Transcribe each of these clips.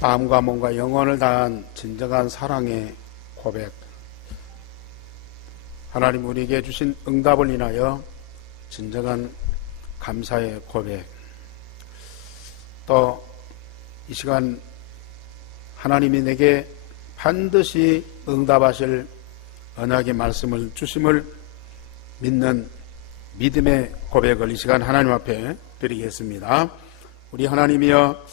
마음과 몸과 영혼을 다한 진정한 사랑의 고백, 하나님 우리에게 주신 응답을 인하여 진정한 감사의 고백, 또 이 시간 하나님이 내게 반드시 응답하실 언약의 말씀을 주심을 믿는 믿음의 고백을 이 시간 하나님 앞에 드리겠습니다. 우리 하나님이여,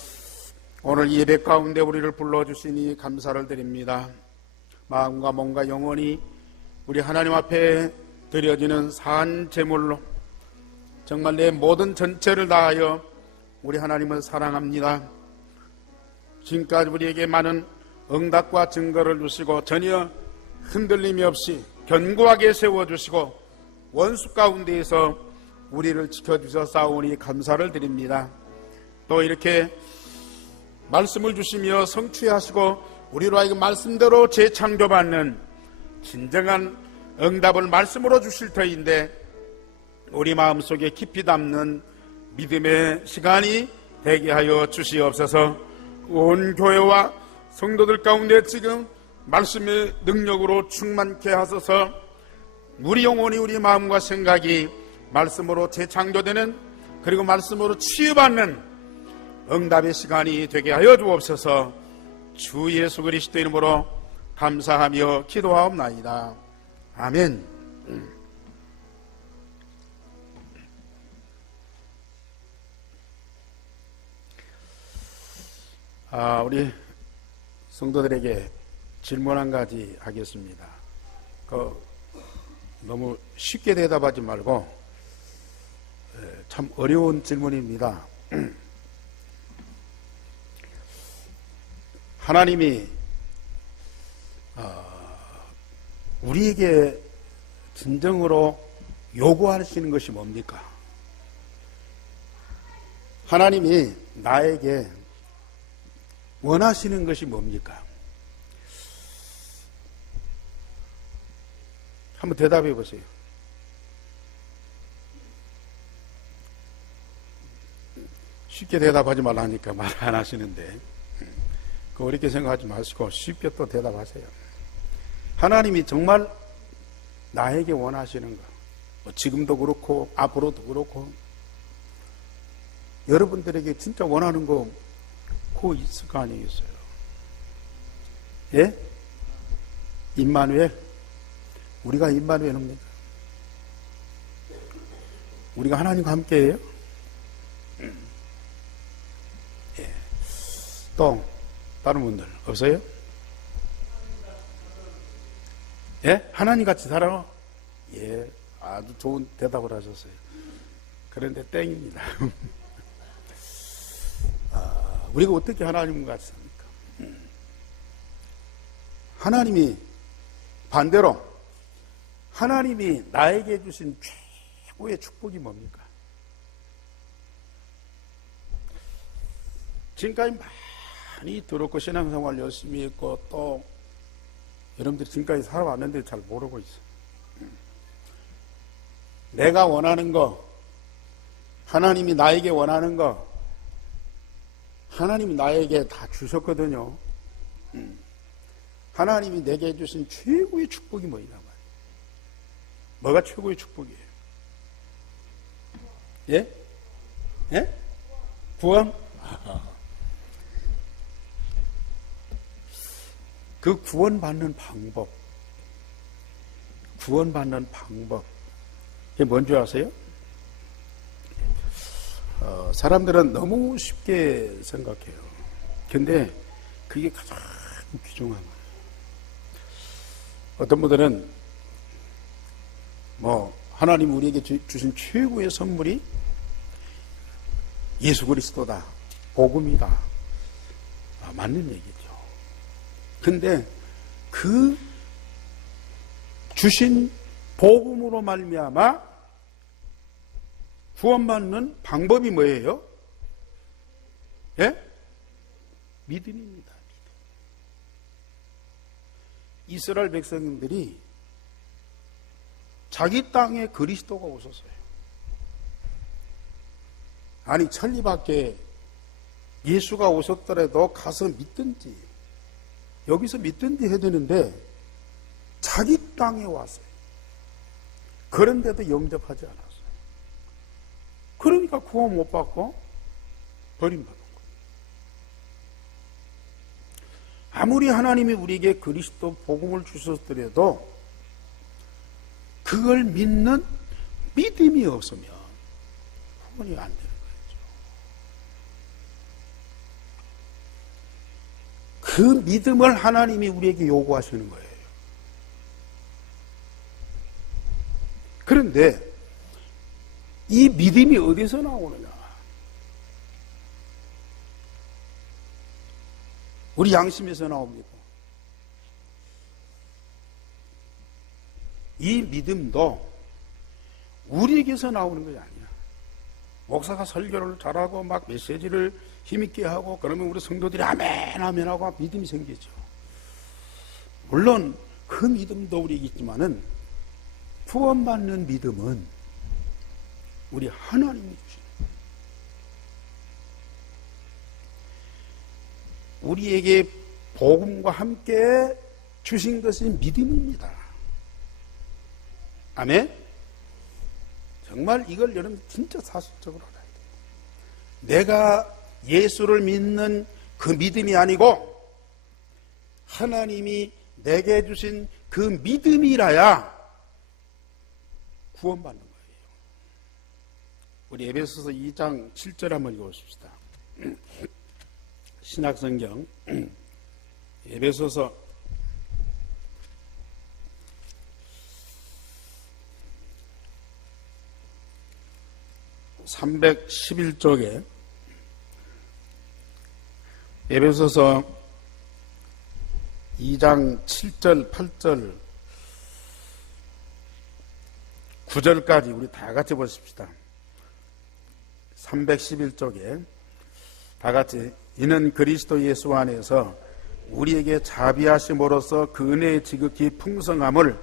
오늘 이 예배 가운데 우리를 불러주시니 감사를 드립니다. 마음과 몸과 영혼이 우리 하나님 앞에 드려지는 산 제물로 정말 내 모든 전체를 다하여 우리 하나님을 사랑합니다. 지금까지 우리에게 많은 응답과 증거를 주시고 전혀 흔들림이 없이 견고하게 세워주시고 원수 가운데에서 우리를 지켜주셔사오니 감사를 드립니다. 또 이렇게 말씀을 주시며 성취하시고 우리로 하여금 말씀대로 재창조받는 진정한 응답을 말씀으로 주실 터인데 우리 마음속에 깊이 담는 믿음의 시간이 되게 하여 주시옵소서. 온 교회와 성도들 가운데 지금 말씀의 능력으로 충만케 하소서. 우리 영혼이, 우리 마음과 생각이 말씀으로 재창조되는, 그리고 말씀으로 치유받는 응답의 시간이 되게 하여 주옵소서. 주 예수 그리스도 이름으로 감사하며 기도하옵나이다. 아멘. 우리 성도들에게 질문 한 가지 하겠습니다. 너무 쉽게 대답하지 말고 참 어려운 질문입니다. 하나님이 우리에게 진정으로 요구하시는 것이 뭡니까? 하나님이 나에게 원하시는 것이 뭡니까? 한번 대답해 보세요. 쉽게 대답하지 말라니까 말 안 하시는데, 어렵게 생각하지 마시고 쉽게 또 대답하세요. 하나님이 정말 나에게 원하시는 거, 지금도 그렇고 앞으로도 그렇고 여러분들에게 진짜 원하는 거 그거 있을 거 아니겠어요? 예? 임마누엘? 우리가 임마누엘입니까? 우리가 하나님과 함께해요? 예. 또 다른 분들 없어요? 예? 하나님 같이 살아? 예, 아주 좋은 대답을 하셨어요. 그런데 땡입니다. 우리가 어떻게 하나님과 같이 삽니까? 하나님이 반대로 하나님이 나에게 주신 최고의 축복이 뭡니까? 지금까지 많이 들었고 신앙생활 열심히 했고 또 여러분들이 지금까지 살아왔는데 잘 모르고 있어요. 내가 원하는 거, 하나님이 나에게 원하는 거, 하나님이 나에게 다 주셨거든요. 하나님이 내게 주신 최고의 축복이 뭐냐 말이에요. 뭐가 최고의 축복이에요? 예? 예? 구원? 그 구원받는 방법, 그게 뭔지 아세요? 사람들은 너무 쉽게 생각해요. 근데 그게 가장 귀중한 거예요. 어떤 분들은 하나님 우리에게 주신 최고의 선물이 예수 그리스도다, 복음이다. 맞는 얘기죠. 근데 그 주신 복음으로 말미암아 구원받는 방법이 뭐예요? 예? 믿음입니다. 이스라엘 백성들이 자기 땅에 그리스도가 오셨어요. 아니 천리 밖에 예수가 오셨더라도 가서 믿든지 여기서 믿든지 해야 되는데 자기 땅에 왔어요. 그런데도 영접하지 않았어요. 그러니까 구원 못 받고 버림받은 거예요. 아무리 하나님이 우리에게 그리스도 복음을 주셨더라도 그걸 믿는 믿음이 없으면 구원이 안 되는 거죠. 그 믿음을 하나님이 우리에게 요구하시는 거예요. 그런데 이 믿음이 어디서 나오느냐? 우리 양심에서 나옵니다. 이 믿음도 우리에게서 나오는 것이 아니야. 목사가 설교를 잘하고 막 메시지를 힘있게 하고 그러면 우리 성도들이 아멘 아멘 하고 믿음이 생기죠. 물론 그 믿음도 우리에게 있지만은 구원받는 믿음은 우리 하나님이 주시는 거예요. 우리에게 복음과 함께 주신 것이 믿음입니다. 아멘? 정말 이걸 여러분 진짜 사실적으로 알아야 돼요. 내가 예수를 믿는 그 믿음이 아니고 하나님이 내게 주신 그 믿음이라야 구원받는 거예요. 우리 에베소서 2장 7절 한번 읽어보십시다. 신약성경 에베소서 311쪽에 에베소서 2장 7절, 8절, 9절까지 우리 다 같이 보십시다. 311쪽에 다 같이 이는 그리스도 예수 안에서 우리에게 자비하심으로써 그 은혜의 지극히 풍성함을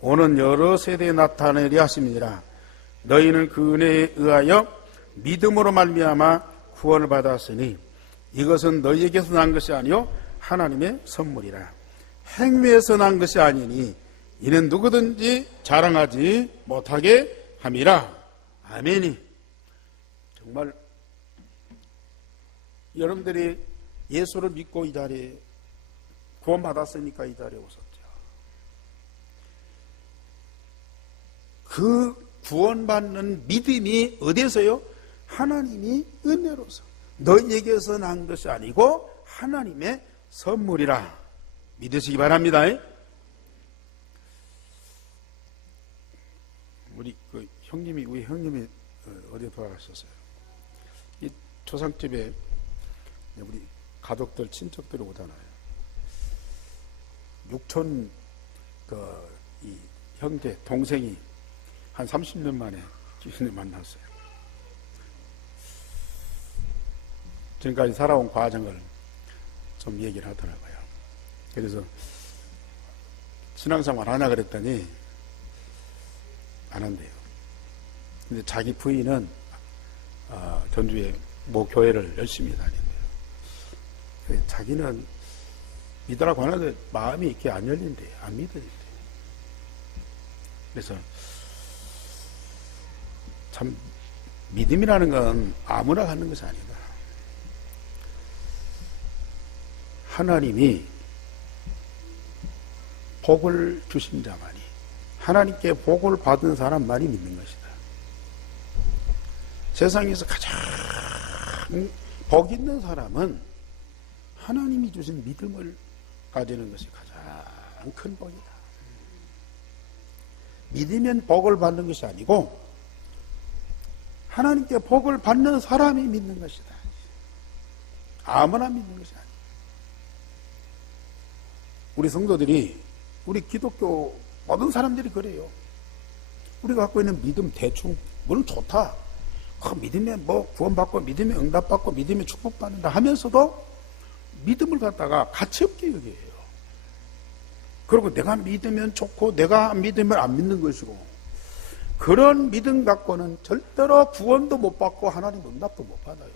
오는 여러 세대에 나타내려 하심이니라. 너희는 그 은혜에 의하여 믿음으로 말미암아 구원을 받았으니 이것은 너희에게서 난 것이 아니요 하나님의 선물이라. 행위에서 난 것이 아니니 이는 누구든지 자랑하지 못하게 함이라. 아멘이. 정말 여러분들이 예수를 믿고 이 자리에 구원받았으니까 이 자리에 오셨죠. 그 구원받는 믿음이 어디서요? 하나님이 은혜로서 너희에게서 난 것이 아니고 하나님의 선물이라 믿으시기 바랍니다. 우리 그 형님이 우리 형님이 어디에 돌아가셨어요? 이 조상집에 우리 가족들 친척들이 오잖아요. 육촌 이 형제 동생이 한 30년 만에 주신을 만났어요. 지금까지 살아온 과정을 좀 얘기를 하더라고요. 그래서 신앙생활 하나 그랬더니 안 한대요. 근데 자기 부인은 전주에 모 교회를 열심히 다닌대요. 자기는 믿으라고 하는데 마음이 이렇게 안 열린대요. 안 믿어진대요. 그래서 참 믿음이라는 건 아무나 갖는 것이 아니다. 하나님이 복을 주신 자만이, 하나님께 복을 받은 사람만이 믿는 것이다. 세상에서 가장 복 있는 사람은 하나님이 주신 믿음을 가지는 것이 가장 큰 복이다. 믿으면 복을 받는 것이 아니고 하나님께 복을 받는 사람이 믿는 것이다. 아무나 믿는 것이 아니다. 우리 성도들이, 우리 기독교 모든 사람들이 그래요. 우리가 갖고 있는 믿음 대충, 물론 좋다. 믿음에 뭐 구원받고, 믿음에 응답받고, 믿음에 축복받는다 하면서도 믿음을 갖다가 가치없게 여겨요. 그리고 내가 믿으면 좋고, 내가 안 믿으면 안 믿는 것이고, 그런 믿음 갖고는 절대로 구원도 못 받고 하나님 응답도 못 받아요.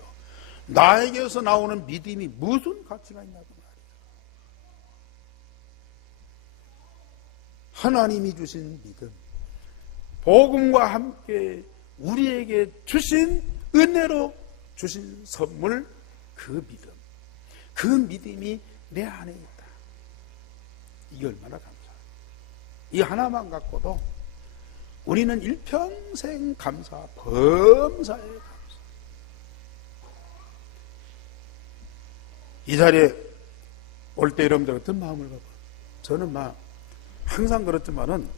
나에게서 나오는 믿음이 무슨 가치가 있냐고 말이에요. 하나님이 주신 믿음, 복음과 함께 우리에게 주신 은혜로 주신 선물, 그 믿음, 그 믿음이 내 안에 있다. 이게 얼마나 감사해요. 이 하나만 갖고도 우리는 일평생 감사, 범사에 감사. 이 자리에 올 때 여러분들 어떤 마음을 갖고, 저는 항상 그렇지만은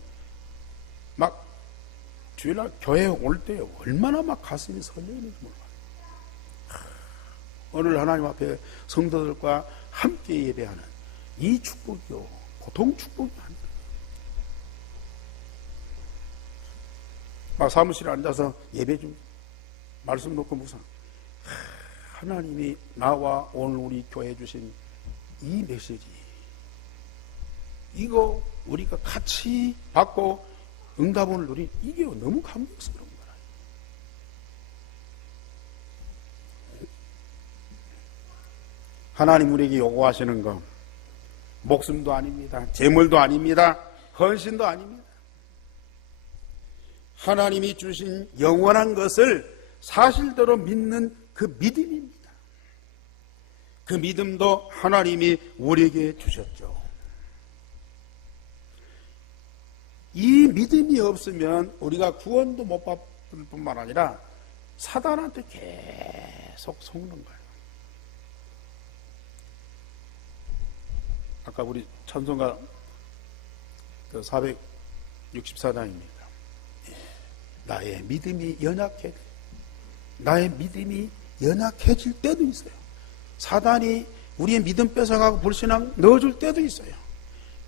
주일날 교회에 올 때 얼마나 가슴이 설레는지 몰라요. 오늘 하나님 앞에 성도들과 함께 예배하는 이 축복이요, 보통 축복이 아닙니다. 사무실에 앉아서 예배 중 말씀 놓고 묵상, 하나님이 나와 오늘 우리 교회에 주신 이 메시지, 이거 우리가 같이 받고 응답을 누린, 이게 너무 감격스러운 거라. 하나님 우리에게 요구하시는 거 목숨도 아닙니다. 재물도 아닙니다. 헌신도 아닙니다. 하나님이 주신 영원한 것을 사실대로 믿는 그 믿음입니다. 그 믿음도 하나님이 우리에게 주셨죠. 이 믿음이 없으면 우리가 구원도 못 받을 뿐만 아니라 사단한테 계속 속는 거예요. 아까 우리 찬송가 464장입니다. 나의 믿음이 연약해질 때도 있어요. 사단이 우리의 믿음 뺏어가고 불신앙 넣어줄 때도 있어요.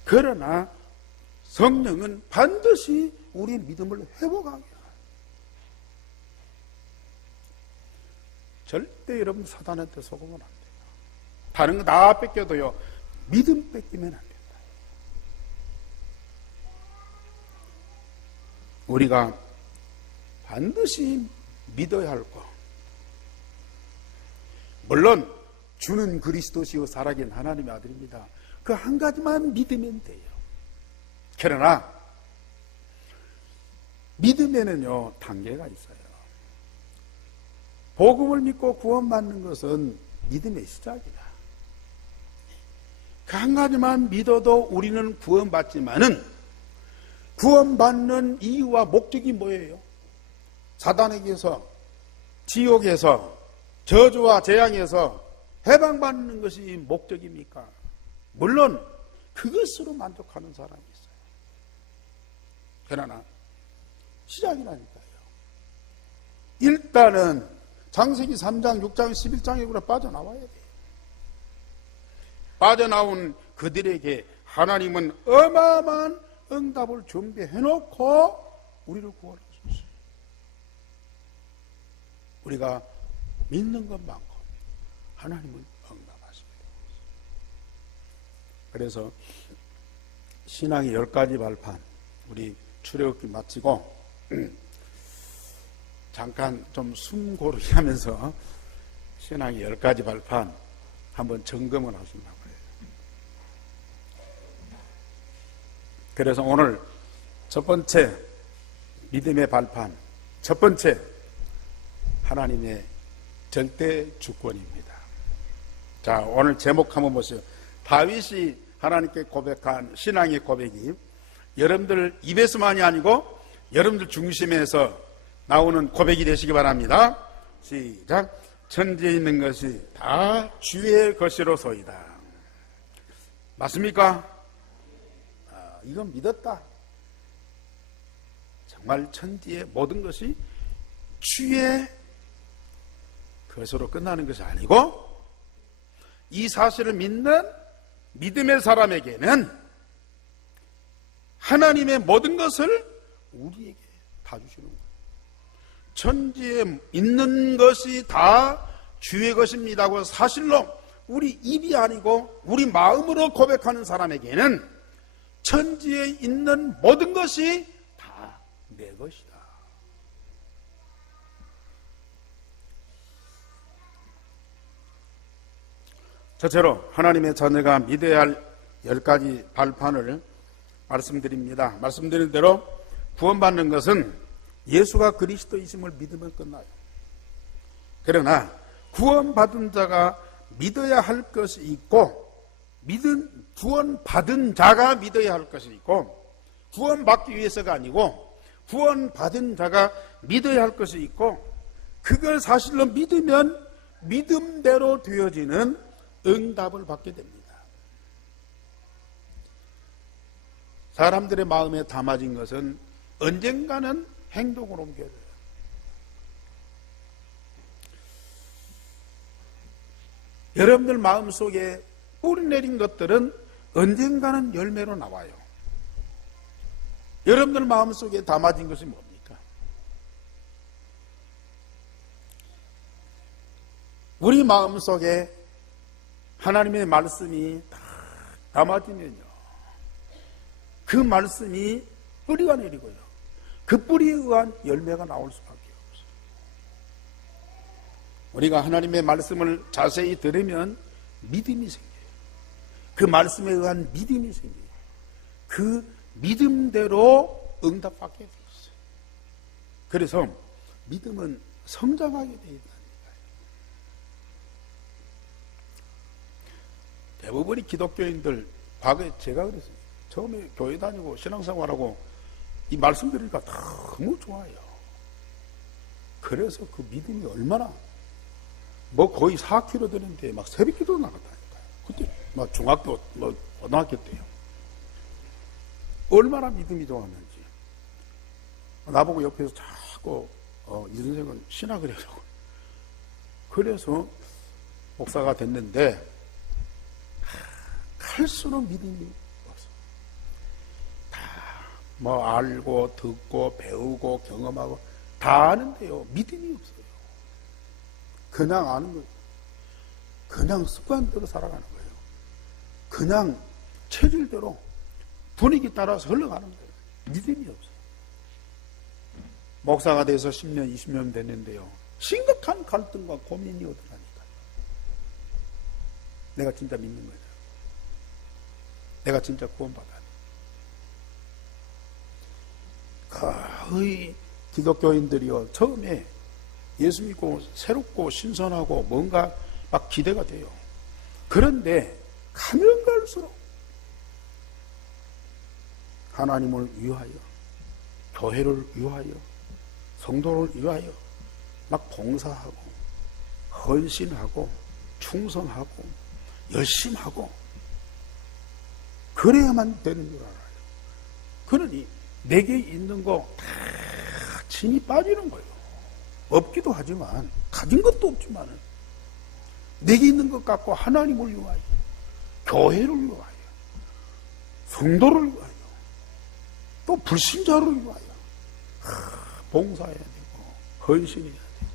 그러나 성령은 반드시 우리의 믿음을 회복하게 해요. 절대 여러분 사단한테 속으면 안 돼요. 다른 거 다 뺏겨도요, 믿음 뺏기면 안 된다. 우리가 반드시 믿어야 할 것, 물론 주는 그리스도시요 살아계신 하나님의 아들입니다. 그 한 가지만 믿으면 돼요. 그러나 믿음에는요 단계가 있어요. 복음을 믿고 구원받는 것은 믿음의 시작이다. 그 한 가지만 믿어도 우리는 구원받지만은, 구원받는 이유와 목적이 뭐예요? 사단에게서, 지옥에서, 저주와 재앙에서 해방받는 것이 목적입니까? 물론 그것으로 만족하는 사람이 있어요. 그러나 시작이라니까요. 일단은 창세기 3장, 6장, 11장에 빠져나와야 돼요. 빠져나온 그들에게 하나님은 어마어마한 응답을 준비해놓고 우리를 구원하셨어요. 우리가 믿는 것만큼 하나님은 응답하십니다. 그래서 신앙의 10가지 발판, 우리 출애굽기 마치고 잠깐 좀 숨고르기 하면서 신앙의 10가지 발판 한번 점검을 하신다고 해요. 그래서 오늘 첫 번째 믿음의 발판, 첫 번째 하나님의 절대 주권입니다. 자, 오늘 제목 한번 보세요. 다윗이 하나님께 고백한 신앙의 고백이 여러분들 입에서만이 아니고 여러분들 중심에서 나오는 고백이 되시기 바랍니다. 시작. 천지에 있는 것이 다 주의 것이로소이다. 맞습니까? 이건 믿었다. 정말 천지의 모든 것이 주의 것으로 끝나는 것이 아니고, 이 사실을 믿는 믿음의 사람에게는 하나님의 모든 것을 우리에게 다 주시는 거예요. 천지에 있는 것이 다 주의 것입니다고 사실로 우리 입이 아니고 우리 마음으로 고백하는 사람에게는 천지에 있는 모든 것이 다 내 것이다. 첫째로 하나님의 자녀가 믿어야 할 10가지 발판을 말씀드립니다. 말씀드린 대로 구원받는 것은 예수가 그리스도이심을 믿으면 끝나요. 그러나 구원받은 자가 믿어야 할 것이 있고, 구원받은 자가 믿어야 할 것이 있고, 구원받기 위해서가 아니고 구원받은 자가 믿어야 할 것이 있고, 그걸 사실로 믿으면 믿음대로 되어지는 응답을 받게 됩니다. 사람들의 마음에 담아진 것은 언젠가는 행동으로 옮겨져요. 여러분들 마음속에 뿌리 내린 것들은 언젠가는 열매로 나와요. 여러분들 마음속에 담아진 것이 뭡니까? 우리 마음속에 하나님의 말씀이 다 담아지면요, 그 말씀이 뿌리가 내리고요, 그 뿌리에 의한 열매가 나올 수밖에 없어요. 우리가 하나님의 말씀을 자세히 들으면 믿음이 생겨요. 그 말씀에 의한 믿음이 생겨요. 그 믿음대로 응답받게 되어 있어요. 그래서 믿음은 성장하게 되어 있다니까요. 대부분의 기독교인들, 과거에 제가 그랬어요. 처음에 교회 다니고 신앙생활하고 이 말씀 들으니까 너무 좋아요. 그래서 그 믿음이 얼마나, 거의 4km 되는데 막 새벽기도 나갔다니까요. 그때 막 중학교, 고등학교 때요. 얼마나 믿음이 좋았는지. 나보고 옆에서 자꾸 이 선생은 신학을 해라고. 그래서 목사가 됐는데 갈수록 믿음이 없어. 다 알고 듣고 배우고 경험하고 다 아는데요, 믿음이 없어요. 그냥 아는 거예요. 그냥 습관대로 살아가는 거예요. 그냥 체질대로 분위기 따라서 흘러가는 거예요. 믿음이 없어요. 목사가 돼서 10년, 20년 됐는데요, 심각한 갈등과 고민이 오더라니까요. 내가 진짜 믿는 거죠. 내가 진짜 구원받아야 돼. 거의 기독교인들이요, 처음에 예수 믿고 새롭고 신선하고 뭔가 막 기대가 돼요. 그런데 가면 갈수록 하나님을 위하여, 교회를 위하여, 성도를 위하여 막 봉사하고 헌신하고 충성하고 열심히 하고 그래야만 되는 줄 알아요. 그러니 내게 있는 거 다 진이 빠지는 거예요. 없기도 하지만, 가진 것도 없지만 내게 있는 것 갖고 하나님을 위하여, 교회를 위하여, 성도를 위하여, 또 불신자를 위하여 봉사해야 되고 헌신해야 되고,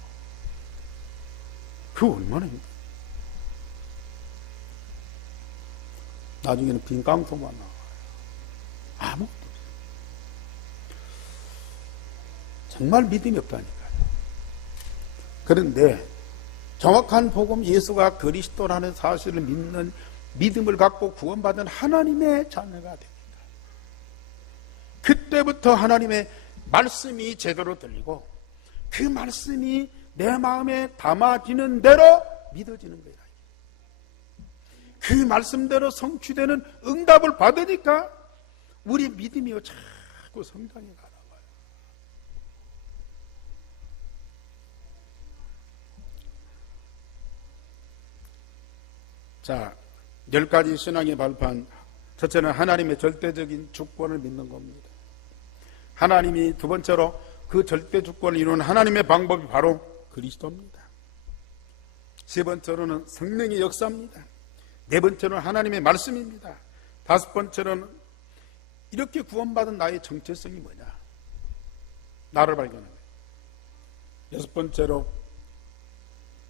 그거 얼마나 힘들어요. 나중에는 빈 깡통만 나와요. 아무것도 없어요. 정말 믿음이 없다니까요. 그런데 정확한 복음, 예수가 그리스도라는 사실을 믿는 믿음을 갖고 구원받은 하나님의 자녀가 됩니다. 그때부터 하나님의 말씀이 제대로 들리고 그 말씀이 내 마음에 담아지는 대로 믿어지는 거예요. 그 말씀대로 성취되는 응답을 받으니까 우리 믿음이 자꾸 성장해 가나 봐요. 자, 10가지 신앙의 발판. 첫째는 하나님의 절대적인 주권을 믿는 겁니다. 하나님이, 두 번째로 그 절대 주권을 이루는 하나님의 방법이 바로 그리스도입니다. 세 번째로는 성령의 역사입니다. 네 번째로는 하나님의 말씀입니다. 다섯 번째로는 이렇게 구원받은 나의 정체성이 뭐냐, 나를 발견하는 거예요. 여섯 번째로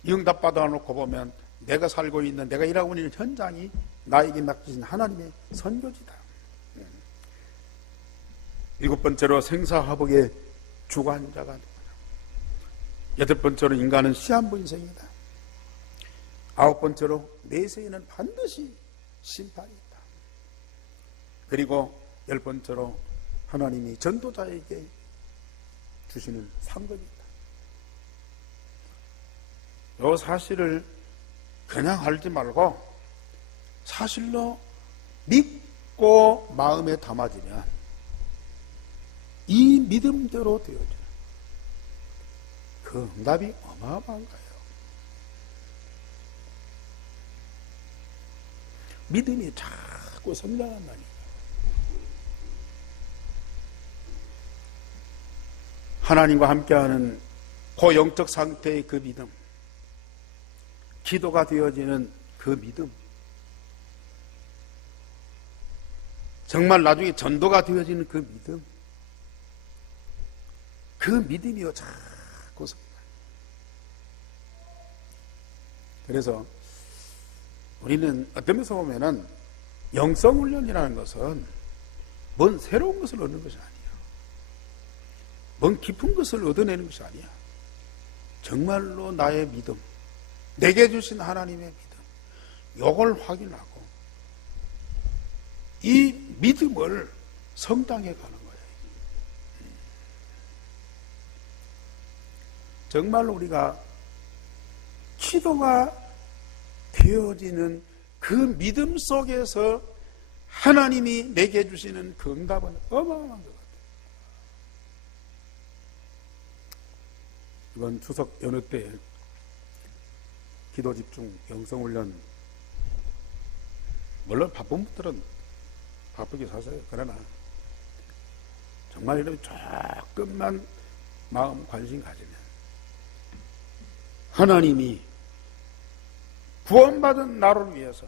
응답받아 놓고 보면 내가 살고 있는, 내가 일하고 있는 현장이 나에게 맡기신 하나님의 선교지다. 일곱 번째로 생사화복의 주관자가 되고, 여덟 번째로 인간은 시한부 인생이다. 아홉 번째로 내세에는 반드시 심판이 있다. 그리고 열 번째로 하나님이 전도자에게 주시는 상급이 있다. 이 사실을 그냥 알지 말고 사실로 믿고 마음에 담아지면 이 믿음대로 되어지는 그 응답이 어마어마한 거예요. 믿음이 자꾸 성장한다니까. 하나님과 함께하는 그 영적 상태의 그 믿음, 기도가 되어지는 그 믿음, 정말 나중에 전도가 되어지는 그 믿음, 그 믿음이요 자꾸 성장. 그래서 우리는 어떤 면에서 보면은 영성훈련이라는 것은 뭔 새로운 것을 얻는 것이 아니야. 뭔 깊은 것을 얻어내는 것이 아니야. 정말로 나의 믿음, 내게 주신 하나님의 믿음, 이걸 확인하고 이 믿음을 성장해 가는 거예요. 정말로 우리가 기도가 되어지는 그 믿음 속에서 하나님이 내게 주시는 그 응답은 어마어마한 것 같아요. 이번 추석 연휴 때 기도 집중 영성훈련, 물론 바쁜 분들은 바쁘게 사세요. 그러나 정말 이렇게 조금만 마음 관심 가지면 하나님이 구원받은 나를 위해서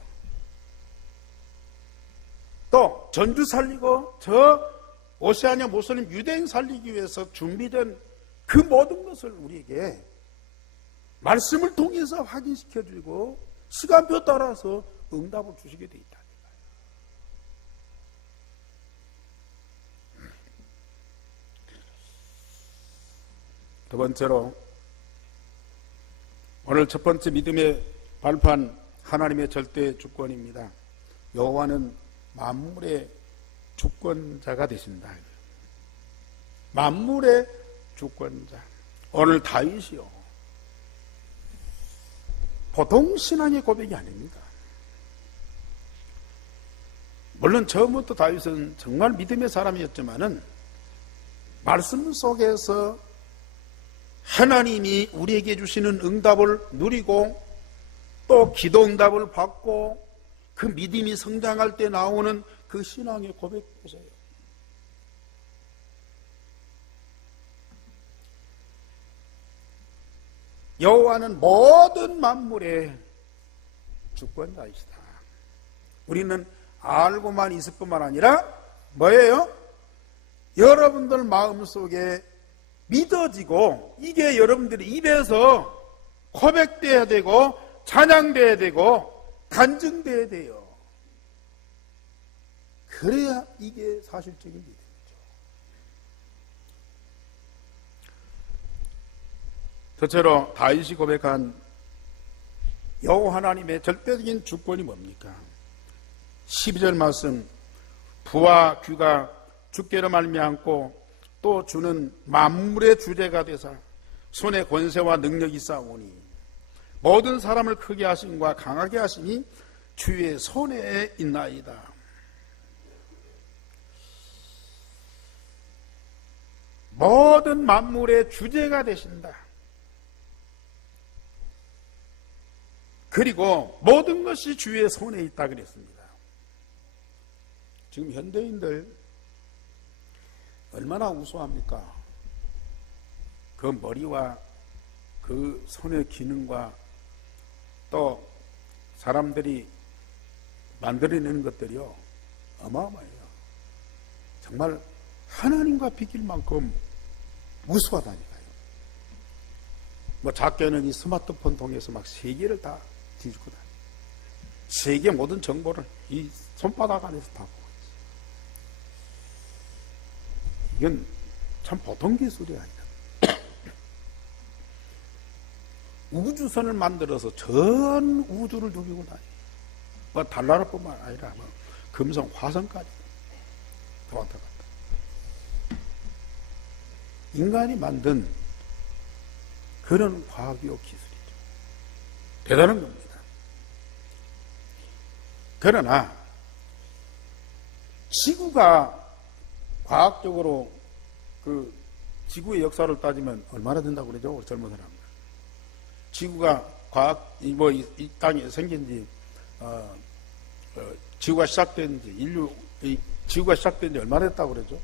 또 전주 살리고 저 오세아니아 모슬림 유대인 살리기 위해서 준비된 그 모든 것을 우리에게 말씀을 통해서 확인시켜주고 시간표 따라서 응답을 주시게 돼 있다. 두 번째로 오늘 첫 번째 믿음의 발판, 하나님의 절대 주권입니다. 여호와는 만물의 주권자가 되신다. 만물의 주권자. 오늘 다윗이요, 보통 신앙의 고백이 아닙니다. 물론 처음부터 다윗은 정말 믿음의 사람이었지만은 말씀 속에서 하나님이 우리에게 주시는 응답을 누리고 또 기도 응답을 받고 그 믿음이 성장할 때 나오는 그 신앙의 고백 보세요. 여호와는 모든 만물의 주권자이시다. 우리는 알고만 있을 뿐만 아니라 뭐예요? 여러분들 마음속에 믿어지고 이게 여러분들의 입에서 고백돼야 되고 찬양돼야 되고 간증돼야 돼요. 그래야 이게 사실적인 믿음이죠. 첫째로 다윗이 고백한 여호와 하나님의 절대적인 주권이 뭡니까? 12절 말씀, 부와 귀가 주께로 말미암고 또 주는 만물의 주제가 되사 손에 권세와 능력이 있사오니 모든 사람을 크게 하심과 강하게 하심이 주의 손에 있나이다. 모든 만물의 주제가 되신다. 그리고 모든 것이 주의 손에 있다 그랬습니다. 지금 현대인들 얼마나 우수합니까? 그 머리와 그 손의 기능과 또 사람들이 만들어내는 것들이요 어마어마해요. 정말 하나님과 비길 만큼 우수하다니까요. 뭐 작게는 이 스마트폰 통해서 막 세계를 다 뒤집고 다녀요. 세계 모든 정보를 이 손바닥 안에서 다 보고 있어요. 이건 참 보통 기술이 아니다. 우주선을 만들어서 전 우주를 누비고 다녀요. 뭐 달나라뿐만 아니라 뭐 금성, 화성까지 왔다 갔다. 인간이 만든 그런 과학이요 기술이죠. 대단한 겁니다. 그러나 지구가 과학적으로 그 지구의 역사를 따지면 얼마나 된다고 그러죠? 우리 젊은 사람들. 지구가 이 땅이 생긴 지 지구가 시작된 지 지구가 시작된 지 얼마나 됐다고 그러죠?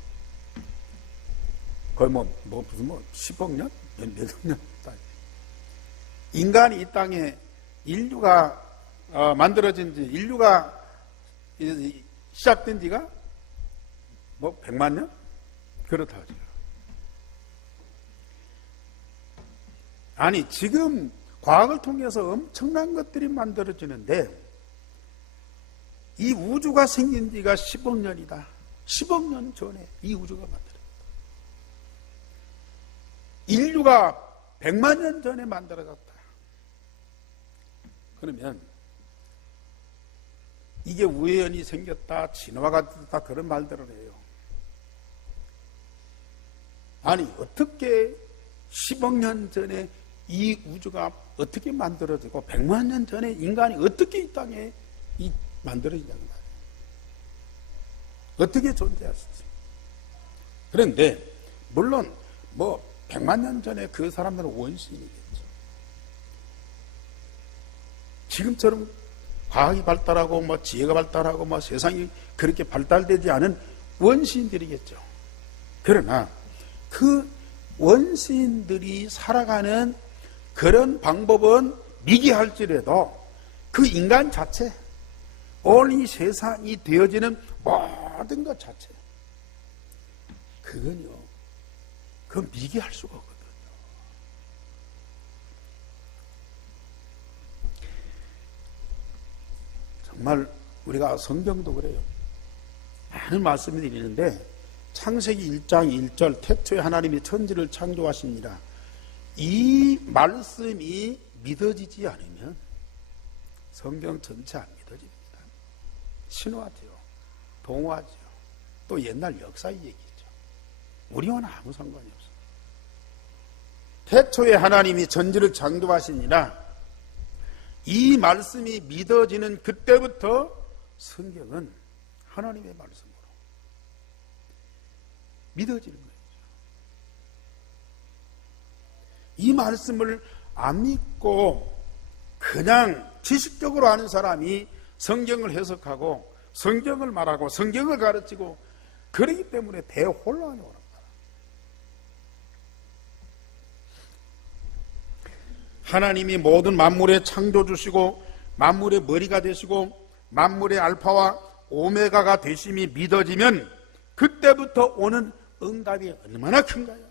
거의 무슨 10억 년? 몇억 년? 인간이 이 땅에 인류가 만들어진 지, 인류가 시작된 지가 100만 년? 그렇다 하죠. 아니, 지금 과학을 통해서 엄청난 것들이 만들어지는데 이 우주가 생긴 지가 10억 년이다. 10억 년 전에 이 우주가 만들어졌다. 인류가 100만 년 전에 만들어졌다. 그러면 이게 우연히 생겼다, 진화가 됐다 그런 말들을 해요. 아니, 어떻게 10억 년 전에 이 우주가 어떻게 만들어지고 100만 년 전에 인간이 어떻게 이 땅에 만들어지냐는 말이에요. 어떻게 존재했을지. 그런데 물론 100만 년 전에 그 사람들은 원시인이겠죠. 지금처럼 과학이 발달하고 지혜가 발달하고 세상이 그렇게 발달되지 않은 원시인들이겠죠. 그러나 그 원시인들이 살아가는 그런 방법은 미개할지라도 그 인간 자체, 오늘 이 세상이 되어지는 모든 것 자체, 그건 미개할 수가 없거든요. 정말 우리가 성경도 그래요. 많은 말씀을 드리는데 창세기 1장 1절 태초에 하나님이 천지를 창조하십니다. 이 말씀이 믿어지지 않으면 성경 전체 안 믿어집니다. 신화죠. 동화죠. 또 옛날 역사 얘기죠. 우리와는 아무 상관이 없어요. 태초에 하나님이 천지를 창조하시니라. 이 말씀이 믿어지는 그때부터 성경은 하나님의 말씀으로 믿어지는 거예요. 이 말씀을 안 믿고 그냥 지식적으로 아는 사람이 성경을 해석하고 성경을 말하고 성경을 가르치고 그러기 때문에 대혼란이 오는 거예요. 하나님이 모든 만물의 창조주시고 만물의 머리가 되시고 만물의 알파와 오메가가 되심이 믿어지면 그때부터 오는 응답이 얼마나 큰가요?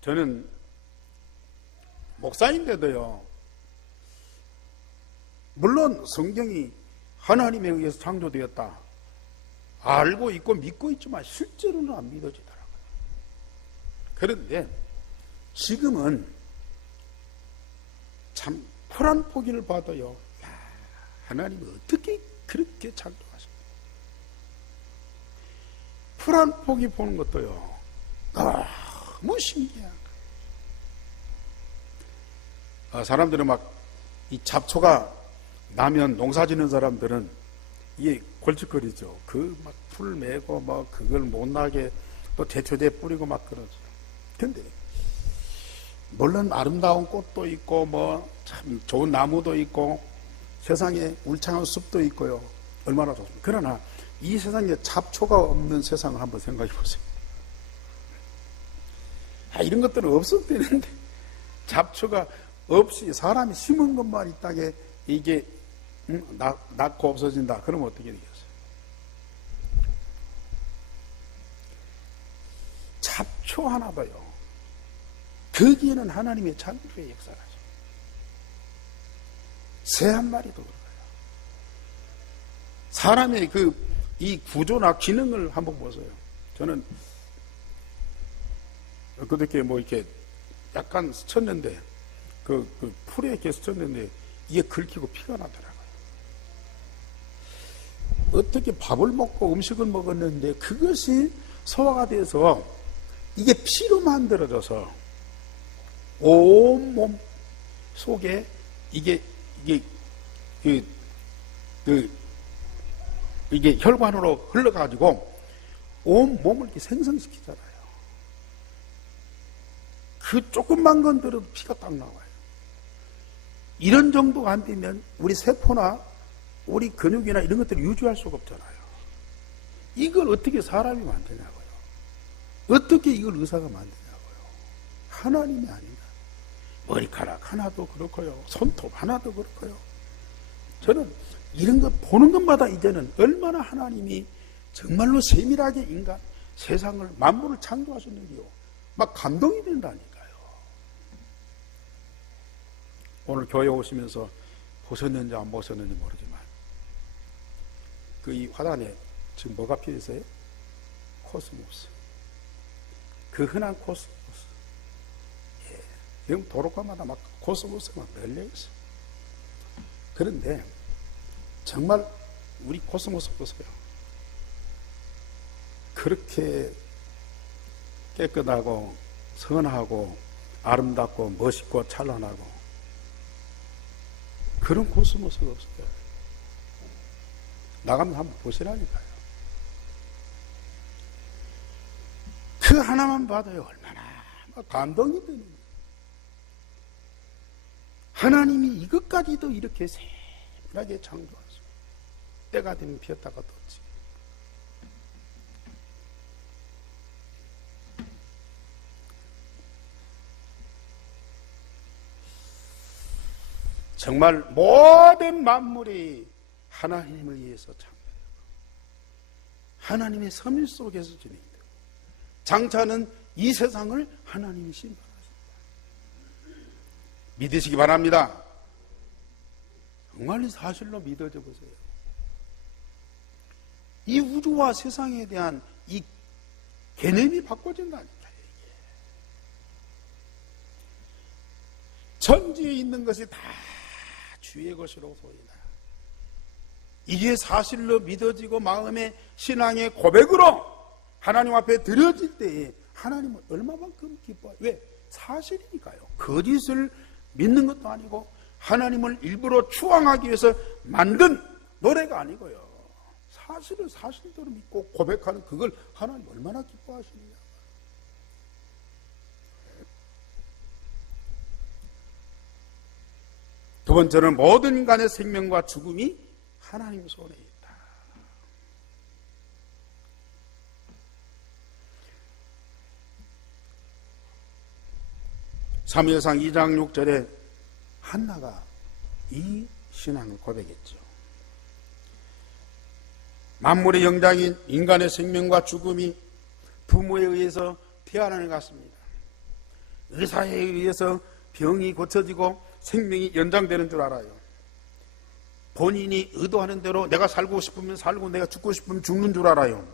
저는 목사인데도요, 물론 성경이 하나님에 의해서 창조되었다 알고 있고 믿고 있지만 실제로는 안 믿어지더라고요. 그런데 지금은 참 푸른 포기를 봐도요, 하나님이 어떻게 그렇게 창조하십니까? 푸른 포기 보는 것도요, 너무 신기한 거예요. 사람들은 이 잡초가 나면 농사 짓는 사람들은 이게 골칫거리죠. 풀 메고 그걸 못 나게 또 제초제 뿌리고 그러죠. 근데 물론 아름다운 꽃도 있고 참 좋은 나무도 있고 세상에 울창한 숲도 있고요. 얼마나 좋습니까? 그러나 이 세상에 잡초가 없는 세상을 한번 생각해 보세요. 이런 것들은 없어도 되는데 잡초가 없이 사람이 심은 것만 이 땅에 이게 낳고 없어진다. 그러면 어떻게 되겠어요? 잡초 하나도요, 거기에는 하나님의 창조의 역사가 있어요. 새 한 마리도 그래요. 사람의 이 구조나 기능을 한번 보세요. 저는 그렇게 이렇게 약간 스쳤는데 그 풀에 이렇게 스쳤는데 이게 긁히고 피가 나더라고요. 어떻게 밥을 먹고 음식을 먹었는데 그것이 소화가 돼서 이게 피로 만들어져서 온몸 속에 이게 혈관으로 흘러가지고 온 몸을 이렇게 생성시키잖아요. 그 조금만 건드려도 피가 딱 나와요. 이런 정도가 안 되면 우리 세포나 우리 근육이나 이런 것들을 유지할 수가 없잖아요. 이걸 어떻게 사람이 만드냐고요. 어떻게 이걸 의사가 만드냐고요. 하나님이 아닌가. 머리카락 하나도 그렇고요. 손톱 하나도 그렇고요. 저는 이런 거 보는 것마다 이제는 얼마나 하나님이 정말로 세밀하게 인간, 세상을, 만물을 창조하셨는지요. 막 감동이 된다니까요. 오늘 교회 오시면서 보셨는지 안 보셨는지 모르지만 그 이 화단에 지금 뭐가 피어 있어요? 코스모스. 그 흔한 코스모스. 예. 지금 도로가마다 막 코스모스가 널려 있어요. 그런데 정말 우리 코스모스 보세요. 그렇게 깨끗하고 선하고 아름답고 멋있고 찬란하고 그런 코스모스가 없어요. 나가면 한번 보시라니까요. 그 하나만 봐도요 얼마나 감동이 드는 거예요. 하나님이 이것까지도 이렇게 세밀하게 창조하시고 때가 되면 피었다가 떴지. 정말 모든 만물이 하나님에 의해서 창조되고 하나님의 섭리 속에서 진행되고 장차는 이 세상을 하나님이 심판하십니다. 믿으시기 바랍니다. 정말 사실로 믿어져 보세요. 이 우주와 세상에 대한 이 개념이 바꿔진다니까요. 천지에 있는 것이 다 주의 것이라고 소리다. 이게 사실로 믿어지고 마음의 신앙의 고백으로 하나님 앞에 드려질 때에 하나님은 얼마만큼 기뻐해요. 왜? 사실이니까요. 거짓을 믿는 것도 아니고 하나님을 일부러 추앙하기 위해서 만든 노래가 아니고요. 사실을 사실대로 믿고 고백하는 그걸 하나님 얼마나 기뻐하시느냐. 두 번째는 모든 인간의 생명과 죽음이 하나님 손에 있다. 사무엘상 2장 6절에 한나가 이 신앙을 고백했죠. 만물의 영장인 인간의 생명과 죽음이 부모에 의해서 태어나는 것 같습니다. 의사에 의해서 병이 고쳐지고 생명이 연장되는 줄 알아요. 본인이 의도하는 대로 내가 살고 싶으면 살고 내가 죽고 싶으면 죽는 줄 알아요.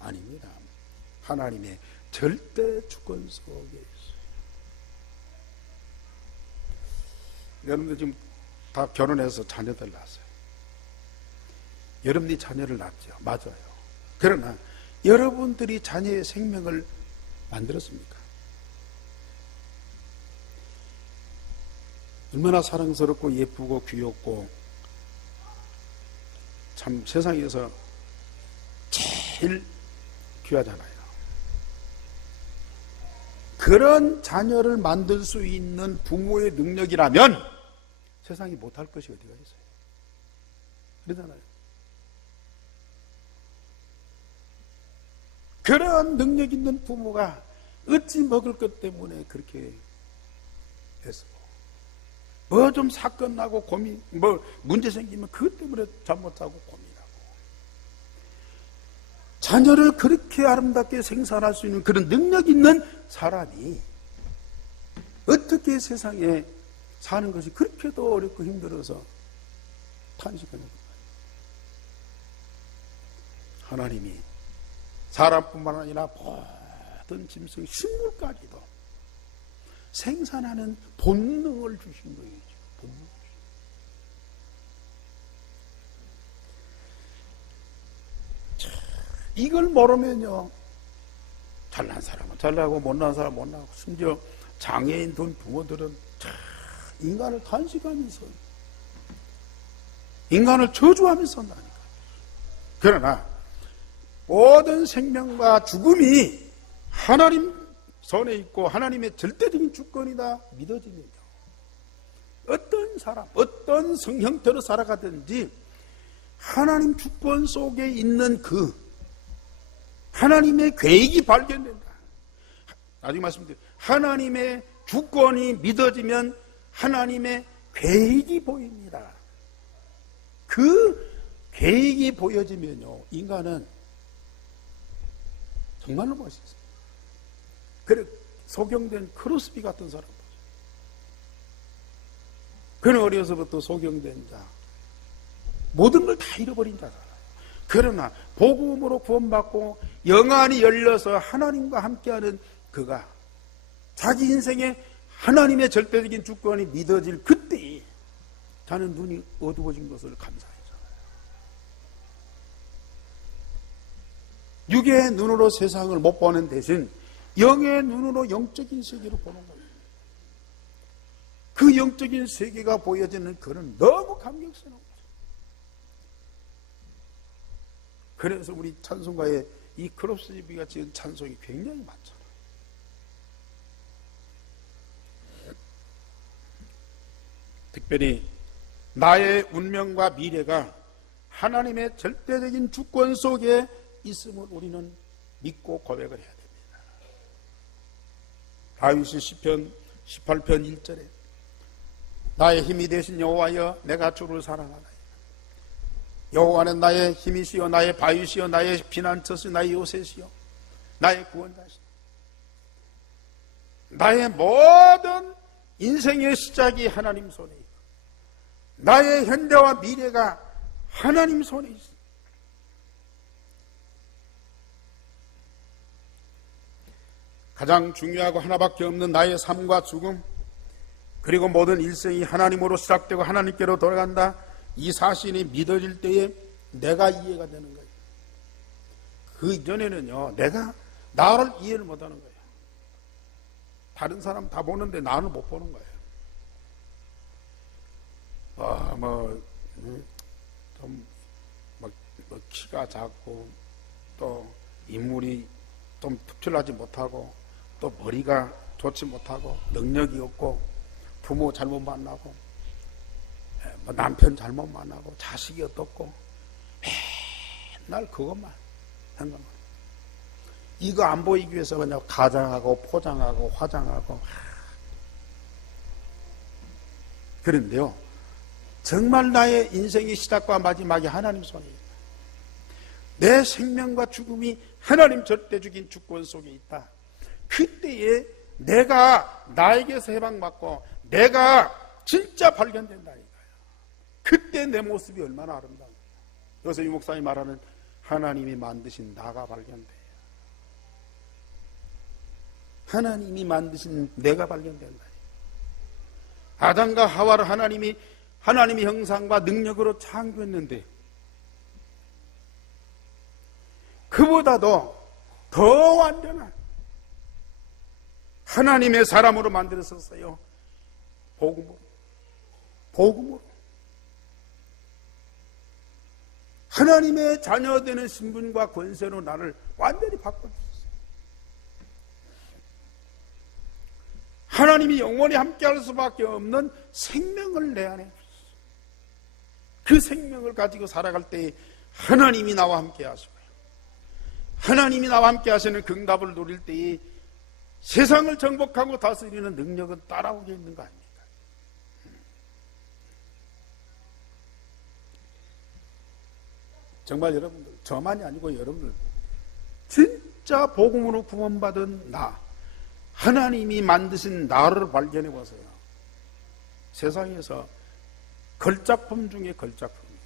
아닙니다. 하나님의 절대 주권 속에 있어요. 여러분들 지금 다 결혼해서 자녀들 낳았어요. 여러분들이 자녀를 낳았죠. 맞아요. 그러나 여러분들이 자녀의 생명을 만들었습니까? 얼마나 사랑스럽고 예쁘고 귀엽고 참 세상에서 제일 귀하잖아요. 그런 자녀를 만들 수 있는 부모의 능력이라면 세상이 못할 것이 어디가 있어요? 그러잖아요. 그런 능력 있는 부모가 어찌 먹을 것 때문에 그렇게 했어? 뭐 좀 사건 나고 고민, 뭐 문제 생기면 그것 때문에 잠 못 자고 고민하고. 자녀를 그렇게 아름답게 생산할 수 있는 그런 능력 있는 사람이 어떻게 세상에 사는 것이 그렇게도 어렵고 힘들어서 탄식하는 거예요. 하나님이 사람뿐만 아니라 모든 짐승, 식물까지도 생산하는 본능을 주신 거예요. 본능. 이걸 모르면요, 잘난 사람은 잘나고 못난 사람은 못나고, 심지어 장애인 둔 부모들은 인간을 간식하면서, 인간을 저주하면서 산다니까. 그러나 모든 생명과 죽음이 하나님 손에 있고 하나님의 절대적인 주권이다 믿어지면요, 어떤 사람, 어떤 성형태로 살아가든지 하나님 주권 속에 있는 그 하나님의 계획이 발견된다. 나중에 말씀드려요. 하나님의 주권이 믿어지면 하나님의 계획이 보입니다. 그 계획이 보여지면요, 인간은 정말로 멋있어요. 그래, 소경된 크로스비 같은 사람. 그는 어려서부터 소경된 자, 모든 걸 다 잃어버린 자다. 그러나 복음으로 구원받고 영안이 열려서 하나님과 함께하는 그가 자기 인생에 하나님의 절대적인 주권이 믿어질 그때에 자는 눈이 어두워진 것을 감사해요. 육의 눈으로 세상을 못 보는 대신 영의 눈으로 영적인 세계를 보는 거예요. 그 영적인 세계가 보여지는 그는 너무 감격스러운 거예요. 그래서 우리 찬송가에 이 크롭스비가 지은 찬송이 굉장히 많잖아요. 특별히 나의 운명과 미래가 하나님의 절대적인 주권 속에 있음을 우리는 믿고 고백을 해야 됩니다. 다윗이 시편 18편 1절에 나의 힘이 되신 여호와여 내가 주를 사랑하나이다. 여호와는 나의 힘이시여 나의 바위시여 나의 피난처시여 나의 요새시여 나의 구원자시여. 나의 모든 인생의 시작이 하나님 손에 있고 나의 현재와 미래가 하나님 손에 있습니다. 가장 중요하고 하나밖에 없는 나의 삶과 죽음, 그리고 모든 일생이 하나님으로 시작되고 하나님께로 돌아간다, 이 사실이 믿어질 때에 내가 이해가 되는 거예요. 그 이전에는요, 내가 나를 이해를 못하는 거예요. 다른 사람 다 보는데 나는 못 보는 거예요. 키가 작고 또 인물이 좀 특출나지 못하고 또 머리가 좋지 못하고 능력이 없고 부모 잘못 만나고 남편 잘못 만나고 자식이 어떻고 맨날 그것만 생각만. 이거 안 보이기 위해서 그냥 가장하고 포장하고 화장하고. 그런데요, 정말 나의 인생의 시작과 마지막이 하나님 손에 있다. 내 생명과 죽음이 하나님 절대적인 주권 속에 있다. 그때에 내가 나에게서 해방받고 내가 진짜 발견된다 이거예요. 그때 내 모습이 얼마나 아름다워요. 여기서 유 목사님이 말하는 하나님이 만드신 나가 발견돼요. 하나님이 만드신 내가 발견된다. 아담과 하와를 하나님이 하나님의 형상과 능력으로 창조했는데 그보다도 더 완전한 하나님의 사람으로 만들었었어요. 복음으로 하나님의 자녀되는 신분과 권세로 나를 완전히 바꿔주셨어요. 하나님이 영원히 함께할 수밖에 없는 생명을 내 안에 주셨어요. 그 생명을 가지고 살아갈 때 하나님이 나와 함께 하시고요, 하나님이 나와 함께 하시는 긍답을 누릴 때에 세상을 정복하고 다스리는 능력은 따라오게 있는 거 아닙니까? 정말 여러분들, 저만이 아니고 여러분들 진짜 복음으로 구원받은 나, 하나님이 만드신 나를 발견해 보세요. 세상에서 걸작품 중에 걸작품이에요.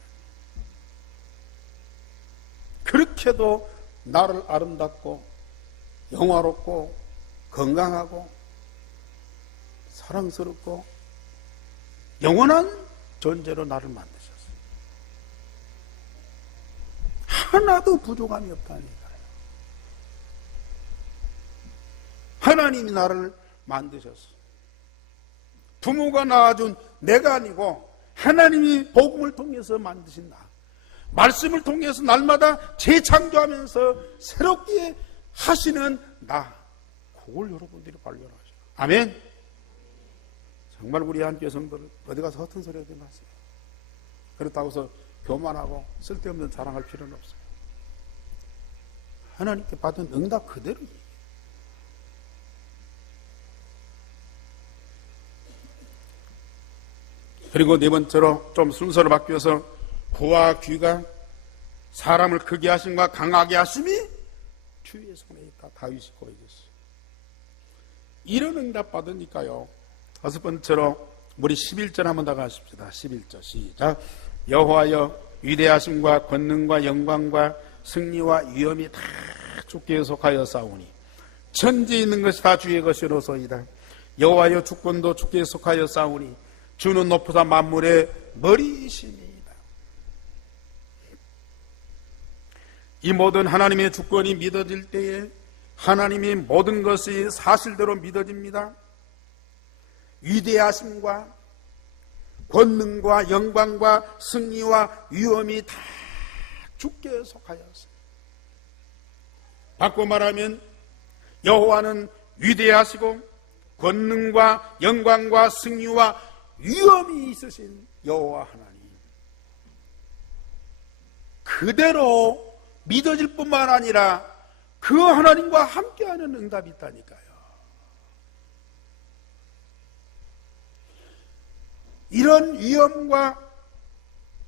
그렇게도 나를 아름답고 영화롭고 건강하고 사랑스럽고 영원한 존재로 나를 만드셨어요. 하나도 부족함이 없다니까요. 하나님이 나를 만드셨어요. 부모가 낳아준 내가 아니고 하나님이 복음을 통해서 만드신 나, 말씀을 통해서 날마다 재창조하면서 새롭게 하시는 나, 그걸 여러분들이 발견하셔요. 아멘. 정말 우리 한교회 성도를 어디 가서 허튼 소리 하지 마세요. 그렇다고 해서 교만하고 쓸데없는 자랑할 필요는 없어요. 하나님께 받은 응답 그대로. 그리고 네 번째로 좀 순서를 바뀌어서 구와 귀가 사람을 크게 하심과 강하게 하심이 주의 손에 있다. 다윗이 고백했어요. 이런 응답 받으니까요. 다섯 번째로 우리 11절 한번 더 가십시다. 11절 시작. 여호와여 위대하심과 권능과 영광과 승리와 위엄이 다 주께 속하여 싸우니 천지에 있는 것이 다 주의 것이로소이다. 여호와여 주권도 주께 속하여 싸우니 주는 높으사 만물의 머리이시니이다. 이 모든 하나님의 주권이 믿어질 때에 하나님의 모든 것이 사실대로 믿어집니다. 위대하심과 권능과 영광과 승리와 위엄이 다 주께 속하였습니다. 바꿔 말하면 여호와는 위대하시고 권능과 영광과 승리와 위엄이 있으신 여호와 하나님, 그대로 믿어질 뿐만 아니라 그 하나님과 함께하는 응답이 있다니까요. 이런 위엄과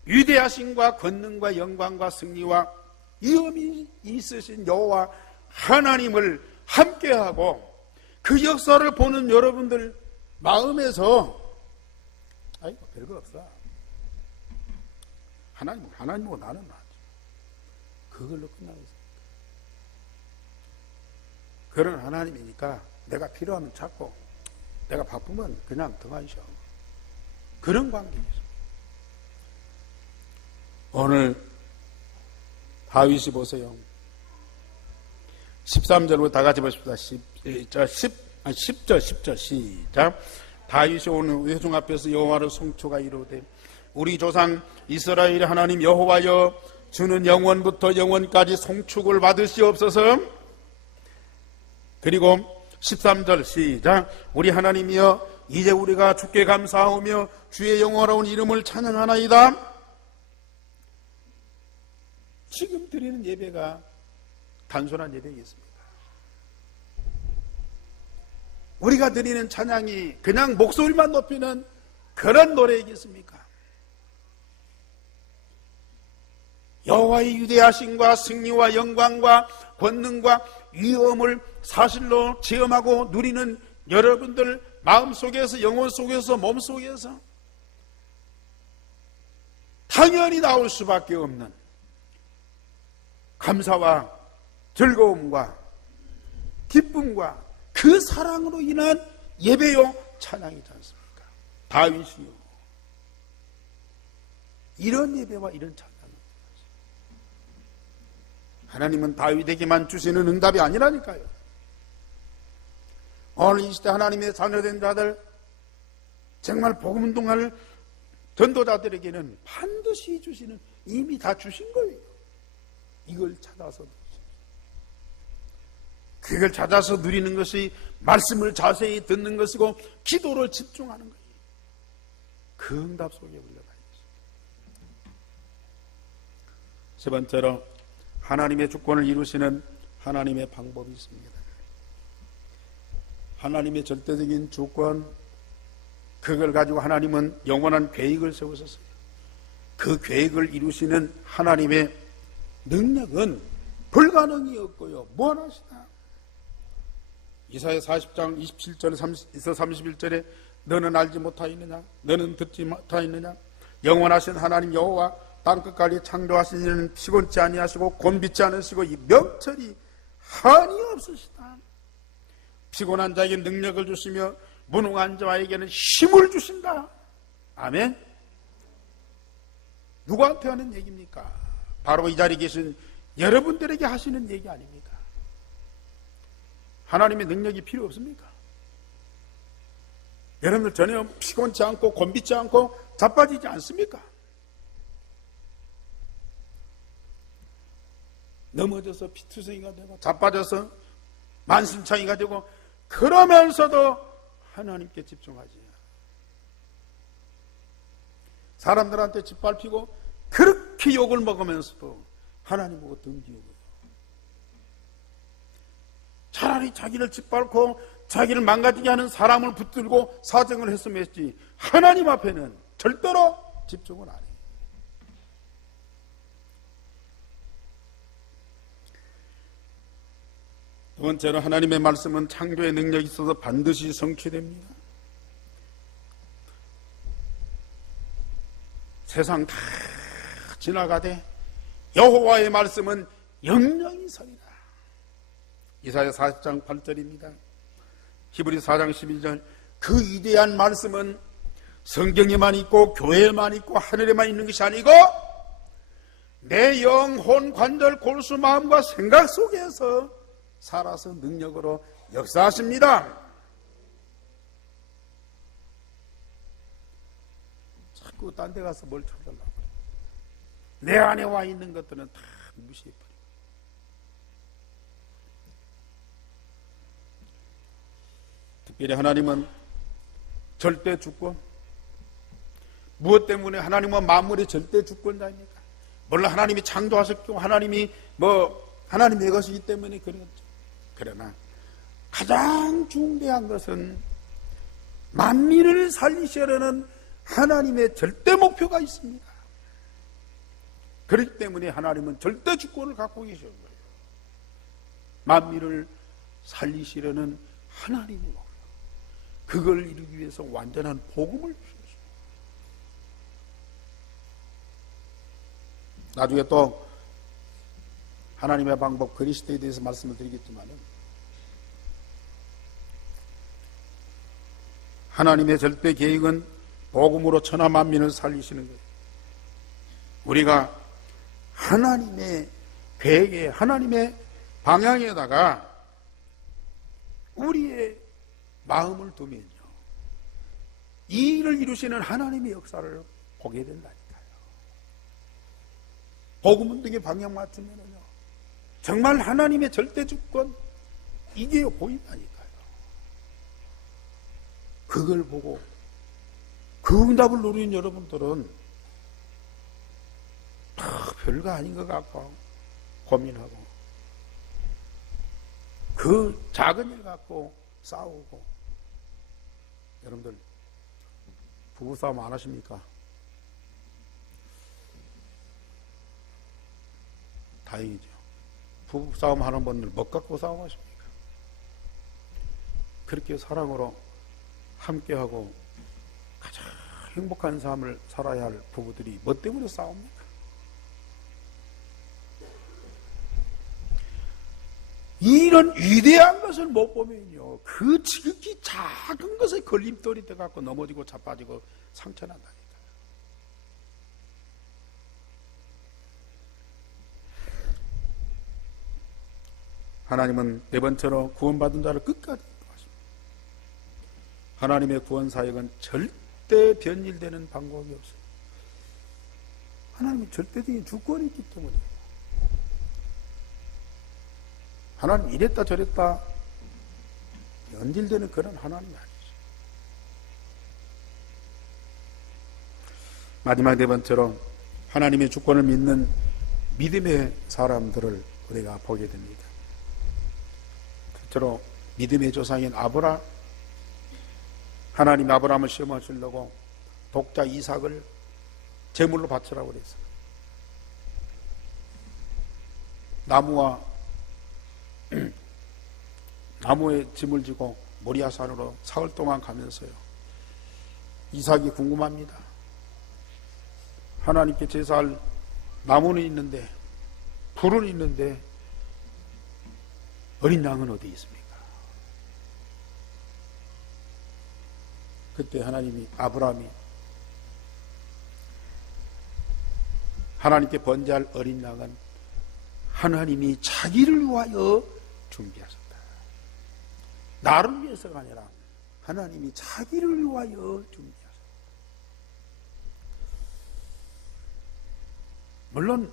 위대하심과 권능과 영광과 승리와 위엄이 있으신 여호와 하나님을 함께하고 그 역사를 보는 여러분들 마음에서 아이고 별거 없어, 하나님하고 나는 나지, 그걸로 끝나겠습니까? 그런 하나님이니까 내가 필요하면 찾고 내가 바쁘면 그냥 등한시오, 그런 관계이죠. 오늘 다윗이 보세요. 13절로 다 같이 보십시다. 10절 시작. 다윗이 오늘 회중 앞에서 여호와를 송축하 이르되 우리 조상 이스라엘 하나님 여호와여 주는 영원부터 영원까지 송축을 받으시옵소서. 그리고 13절 시작. 우리 하나님이여 이제 우리가 주께 감사하며 주의 영원로운 이름을 찬양하나이다. 지금 드리는 예배가 단순한 예배이겠습니까? 우리가 드리는 찬양이 그냥 목소리만 높이는 그런 노래이겠습니까? 여호와의 위대하심과 승리와 영광과 권능과 위엄을 사실로 체험하고 누리는 여러분들 마음속에서, 영혼 속에서, 몸 속에서 당연히 나올 수밖에 없는 감사와 즐거움과 기쁨과 그 사랑으로 인한 예배요 찬양이지 않습니까? 다윗이요, 이런 예배와 이런 찬양입니다. 하나님은 다윗에게만 주시는 응답이 아니라니까요. 오늘 이 시대 하나님의 자녀된 자들, 정말 복음운동할 전도자들에게는 반드시 주시는, 이미 다 주신 거예요. 이걸 찾아서, 그걸 찾아서 누리는 것이 말씀을 자세히 듣는 것이고 기도를 집중하는 거예요. 그 응답 속에 우리가 다니겠습니다. 세 번째로 하나님의 주권을 이루시는 하나님의 방법이 있습니다. 하나님의 절대적인 주권, 그걸 가지고 하나님은 영원한 계획을 세우셨어요. 그 계획을 이루시는 하나님의 능력은 불가능이 없고요, 무한하시다. 이사야 40장 27절에서 31절에 너는 알지 못하였느냐, 너는 듣지 못하였느냐, 영원하신 하나님 여호와 땅끝까지 창조하신 이는 피곤치 아니하시고 곤비치 않으시고 이 명철이 한이 없으시다. 피곤한 자에게 능력을 주시며 무능한 자에게는 힘을 주신다. 아멘. 누구한테 하는 얘기입니까? 바로 이 자리에 계신 여러분들에게 하시는 얘기 아닙니까? 하나님의 능력이 필요 없습니까? 여러분들 전혀 피곤치 않고 곤비지 않고 자빠지지 않습니까? 넘어져서 피투성이가 되고 자빠져서 만신창이가 되고 그러면서도 하나님께 집중하지. 사람들한테 짓밟히고 그렇게 욕을 먹으면서도 하나님 보고 등지우고요. 차라리 자기를 짓밟고 자기를 망가지게 하는 사람을 붙들고 사정을 했으면 했지, 하나님 앞에는 절대로 집중을 안 해요. 두 번째로 하나님의 말씀은 창조의 능력이 있어서 반드시 성취됩니다. 세상 다 지나가되 여호와의 말씀은 영영이 서리라. 이사야 40장 8절입니다. 히브리서 4장 11절. 그 위대한 말씀은 성경에만 있고 교회에만 있고 하늘에만 있는 것이 아니고 내 영혼 관절 골수 마음과 생각 속에서 살아서 능력으로 역사하십니다. 자꾸 딴 데 가서 뭘 찾으려고 그래. 내 안에 와 있는 것들은 다 무시해버려. 특별히 하나님은 절대 주권. 무엇 때문에 하나님은 만물의 절대 주권자입니까? 물론 하나님이 창조하셨고 하나님이 하나님의 것이기 때문에 그렇죠. 그러나 가장 중대한 것은 만민을 살리시려는 하나님의 절대 목표가 있습니다. 그렇기 때문에 하나님은 절대 주권을 갖고 계신 거예요. 만민을 살리시려는 하나님의 목표. 그걸 이루기 위해서 완전한 복음을 주셨어요. 나중에 또 하나님의 방법 그리스도에 대해서 말씀을 드리겠지만 하나님의 절대 계획은 복음으로 천하 만민을 살리시는 거예요. 우리가 하나님의 계획에 하나님의 방향에다가 우리의 마음을 두면요, 이 일을 이루시는 하나님의 역사를 보게 된다니까요. 복음 등의 방향 맞추면요 정말 하나님의 절대 주권 이게 보인다니까요. 그걸 보고 그 응답을 누리는 여러분들은 별거 아닌 것 같고 고민하고 그 작은 일 갖고 싸우고. 여러분들 부부싸움 안 하십니까? 다행이죠. 부부싸움 하는 분들 뭐 갖고 싸움하십니까? 그렇게 사랑으로 함께하고 가장 행복한 삶을 살아야 할 부부들이 뭐 때문에 싸웁니까? 이런 위대한 것을 못 보면요, 그 지극히 작은 것에 걸림돌이 돼갖고 넘어지고 자빠지고 상처난다니까요. 하나님은 네 번째로 구원받은 자를 끝까지 인도하십니다. 하나님의 구원 사역은 절대 변질되는 방법이 없어요. 하나님이 절대적인 주권이 있기 때문에. 하나님 이랬다 저랬다 변질되는 그런 하나님이 아니죠. 마지막 네 번째로 하나님의 주권을 믿는 믿음의 사람들을 우리가 보게 됩니다. 첫째로 믿음의 조상인 아브라함. 하나님 아브라함을 시험하시려고 독자 이삭을 제물로 바치라고 그랬어요. 나무에 짐을 지고 모리아산으로 사흘 동안 가면서요, 이삭이 궁금합니다. 하나님께 제사할 나무는 있는데, 불은 있는데 어린 양은 어디 있습니까? 그때 아브라함이 하나님께 번제할 어린 양은 하나님이 자기를 위하여 준비하셨다. 나를 위해서가 아니라 하나님이 자기를 위하여 준비하셨다. 물론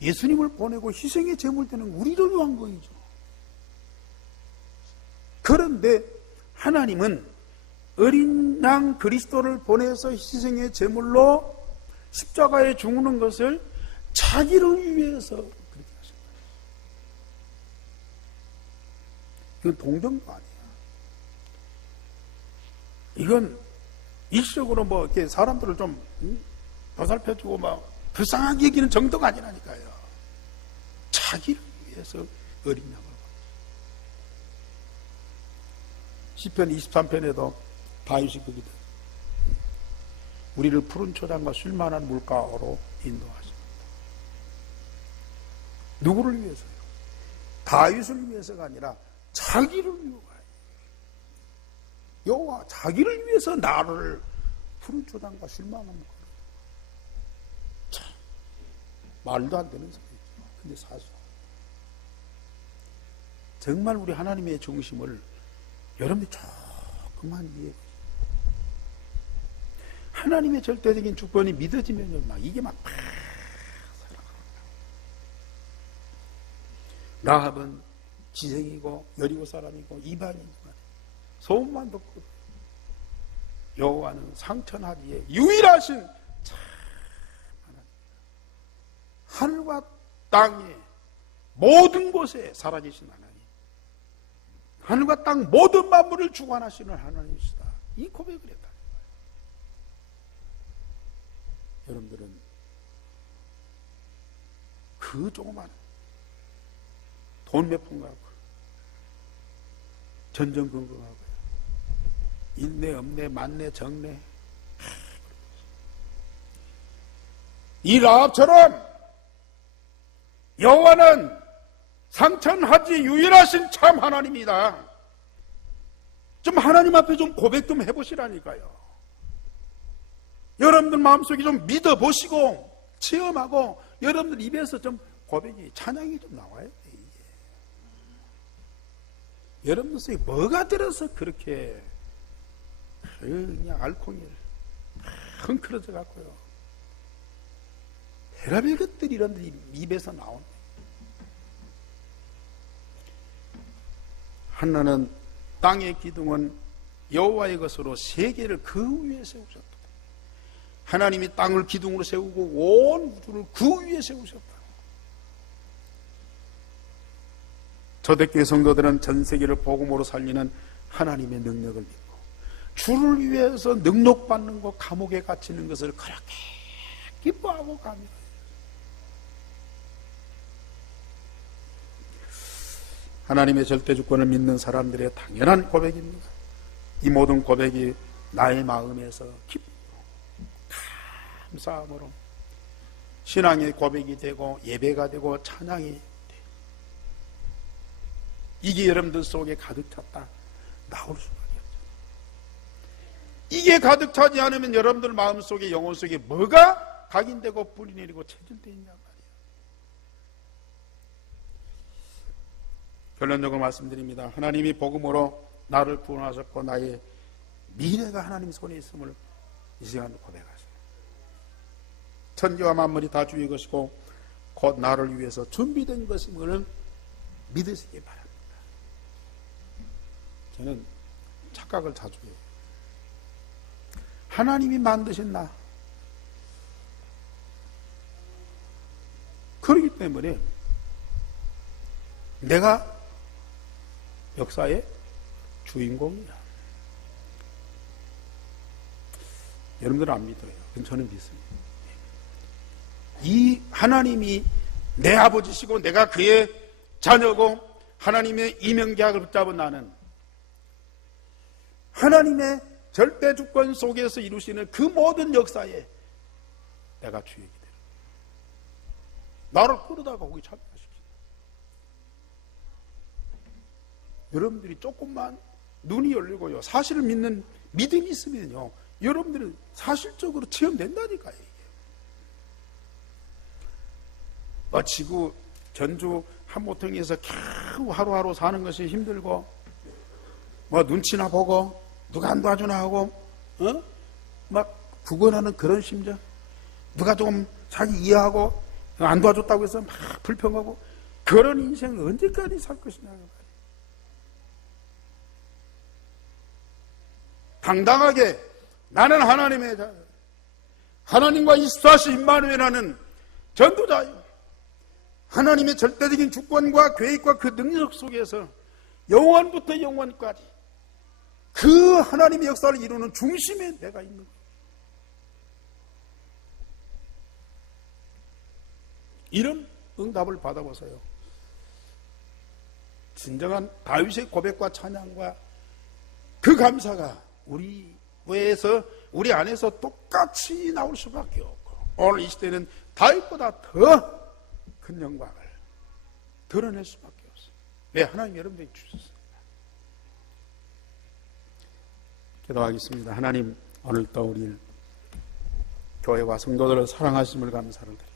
예수님을 보내고 희생의 제물되는 우리를 위한 거이죠. 그런데 하나님은 어린 양 그리스도를 보내서 희생의 제물로 십자가에 죽는 것을 자기를 위해서 그렇게 하셨다. 이건 동정도 아니야. 이건 일시적으로 이렇게 사람들을 좀 보살펴주고 불쌍하게 여기는 정도가 아니라니까요. 자기를 위해서 어린 양을 시편 23편에도 다윗이 거기다 우리를 푸른 초장과 쉴만한 물가로 인도하십니다. 누구를 위해서요? 다윗을 위해서가 아니라 자기를 위하여. 여호와 자기를 위해서 나를 푸른 초장과 쉴만한 물가. 참 말도 안 되는 소리죠. 근데 사실 정말 우리 하나님의 중심을 여러분들이 조금만 이해해. 하나님의 절대적인 주권이 믿어지면요, 이게 살아갑니다. 라합은 지생이고 여리고 사람이고 이방인이지만 소문만 듣고 여호와는 상천하지에 유일하신 참 하나님, 하늘과 땅의 모든 곳에 살아계신 하나님, 하늘과 땅 모든 만물을 주관하시는 하나님이시다. 이 고백을 했다. 여러분들은 그 조그만 돈 몇 푼 갖고 전전긍긍하고요, 있네 없네 많네 적네, 이 라합처럼 여호와는 상천하지 유일하신 참 하나님이다. 좀 하나님 앞에 좀 고백 좀 해보시라니까요. 여러분들 마음속에 좀 믿어보시고 체험하고 여러분들 입에서 좀 고백이, 찬양이 좀 나와야 돼. 이게 여러분들 속에 뭐가 들어서 그렇게 그냥 알콩이를 흥크러져 갖고요, 별의별 것들이 이런 입에서 나오네. 한나는 땅의 기둥은 여호와의 것으로 세계를 그 위에 세우셨다. 하나님이 땅을 기둥으로 세우고 온 우주를 그 위에 세우셨다. 초대교회 성도들은 전 세계를 복음으로 살리는 하나님의 능력을 믿고 주를 위해서 능력받는 것, 감옥에 갇히는 것을 그렇게 기뻐하고 갑니다. 하나님의 절대주권을 믿는 사람들의 당연한 고백입니다. 이 모든 고백이 나의 마음에서 기쁨으로, 감사함으로 신앙의 고백이 되고 예배가 되고 찬양이 돼. 이게 여러분들 속에 가득 찼다, 나올 수밖에 없죠. 이게 가득 차지 않으면 여러분들 마음속에, 영혼 속에 뭐가 각인되고 뿌리 내리고 체질되어 있냐 말이에요. 결론적으로 말씀드립니다. 하나님이 복음으로 나를 구원하셨고 나의 미래가 하나님 손에 있음을 이 시간에 고백하세요. 천지와 만물이 다 주의 것이고 곧 나를 위해서 준비된 것임을 믿으시기 바랍니다. 저는 착각을 자주 해요. 하나님이 만드신 나, 그렇기 때문에 내가 역사의 주인공이야. 여러분들은 안 믿어요. 저는 믿습니다. 이 하나님이 내 아버지시고 내가 그의 자녀고 하나님의 이명계약을 붙잡은 나는 하나님의 절대주권 속에서 이루시는 그 모든 역사에 내가 주역이 되는, 나를 끌어다가 거기 참여하십시오. 여러분들이 조금만 눈이 열리고요, 사실을 믿음이 있으면요, 여러분들은 사실적으로 체험된다니까요. 이게. 지구 전주 한모통에서 겨우 하루하루 사는 것이 힘들고, 눈치나 보고 누가 안 도와주나 하고, 막 구걸하는 그런 심정, 누가 좀 자기 이해하고 안 도와줬다고 해서 막 불평하고, 그런 인생을 언제까지 살 것이냐. 당당하게 나는 하나님의 자, 하나님과 24시 임마누엘하는 전도자요, 하나님의 절대적인 주권과 계획과 그 능력 속에서 영원부터 영원까지 그 하나님의 역사를 이루는 중심에 내가 있는 거예요. 이런 응답을 받아보세요. 진정한 다윗의 고백과 찬양과 그 감사가 우리 외에서, 우리 안에서 똑같이 나올 수밖에 없고, 오늘 이 시대는 다윗보다 더 큰 영광을 드러낼 수밖에 없어요. 왜? 하나님 여러분들이 주셨습니다. 기도하겠습니다. 하나님, 오늘도 우리 교회와 성도들을 사랑하심을 감사를 드리고,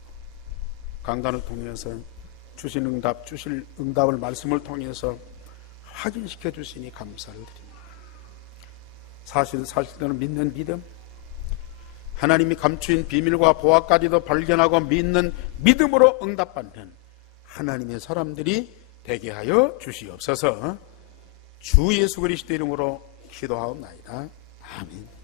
강단을 통해서 주신 응답, 주실 응답을 말씀을 통해서 확인시켜 주시니 감사를 드립니다. 사실대로 믿는 믿음, 하나님이 감추인 비밀과 보화까지도 발견하고 믿는 믿음으로 응답받는 하나님의 사람들이 되게 하여 주시옵소서. 주 예수 그리스도 이름으로 기도하옵나이다. 아멘.